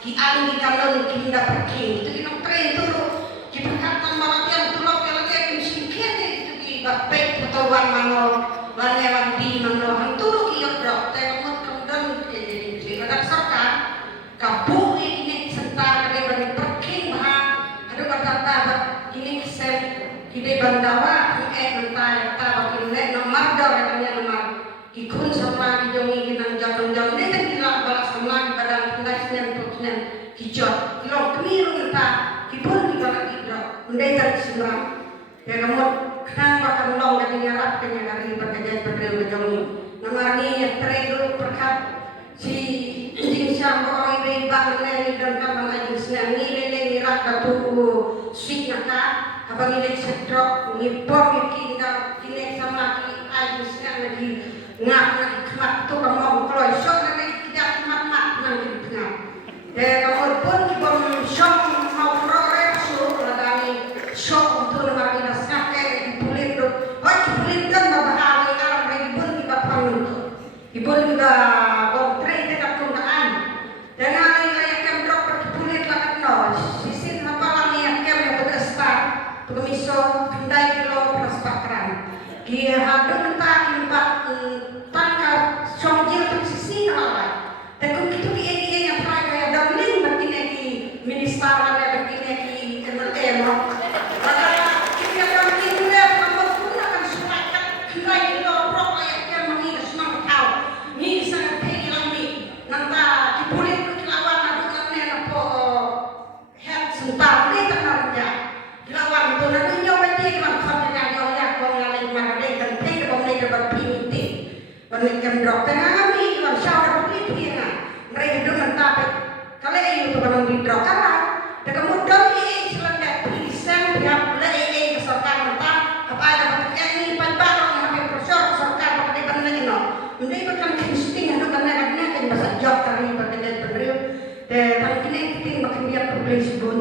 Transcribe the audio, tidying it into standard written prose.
kian kalon kinda perking itu kinong tren turu kipakatan malatian tulok kalatian miskin itu ki bapek petawan mano banewan di mano hanturu ki yodrok temot kemdon jadi badak sarkan kabu ini sentar kade bani perking bah adu kata ini kesen kide bandawa mentai ta bakine nomor dawetnya nomor ikun sama dijongi kinang jam-jam ini kan kira balas sama badan pendasnya tutnya hijau kilo kemiru kita kipun kita nak hijau mendai dari seberang ya kamu kenang bakal long dari nyarap kenya dari berkejadian berdiri berjongi nomor ini ya terlalu perkat si jing siang orang ini bang neni dan kapan aja senang nilai nyirak batu sik naka abang ini sedrok ngibom kita kini sama ki aja senang lagi ngap kemat tu kamu kalau sok nanti kita kemat nang di tengah. Kamu pun kibom sok mau proses suruh ladani sok untuk nama kita sakit dipulit tu. Dipulit kan bahagia kalau mereka pun kita panggil. Ibu kita kontre tetap tunggaan. Jangan lagi kem drop dipulit lah kan sisin apa lagi yang kem yang berestar. Pengemiso pendai kilo peraspakeran. Dia hadun entah impak tangkap songjil tersisi halai. Dan kung itu yang terakhir kaya damling begini di ministaran begini di MLM. Maka kita damling dia kamu pun akan surakat kira itu rok yang mengira semang tahu. Ni sangat hilang ni. Nanta dipulit dilawan adukan nena po head sentar ni tanarja. Dilawan tu nanti nyoba dia kan khotnya nyoya kong ngalai maradeng dan tega kong nega berpinti. Pernikahan dokter kami kalau syawara politik ya mereka itu mentapet kalau itu kalau di dokter dan kemudian ini selengkap tulisan pihak lei keserta mentah apa ada ini panbarang hampir profesor keserta pada di bandar ini menjadi bukan insting itu karena kan bahasa job kami berkaitan dengan dan kini kita makin dia problem sebut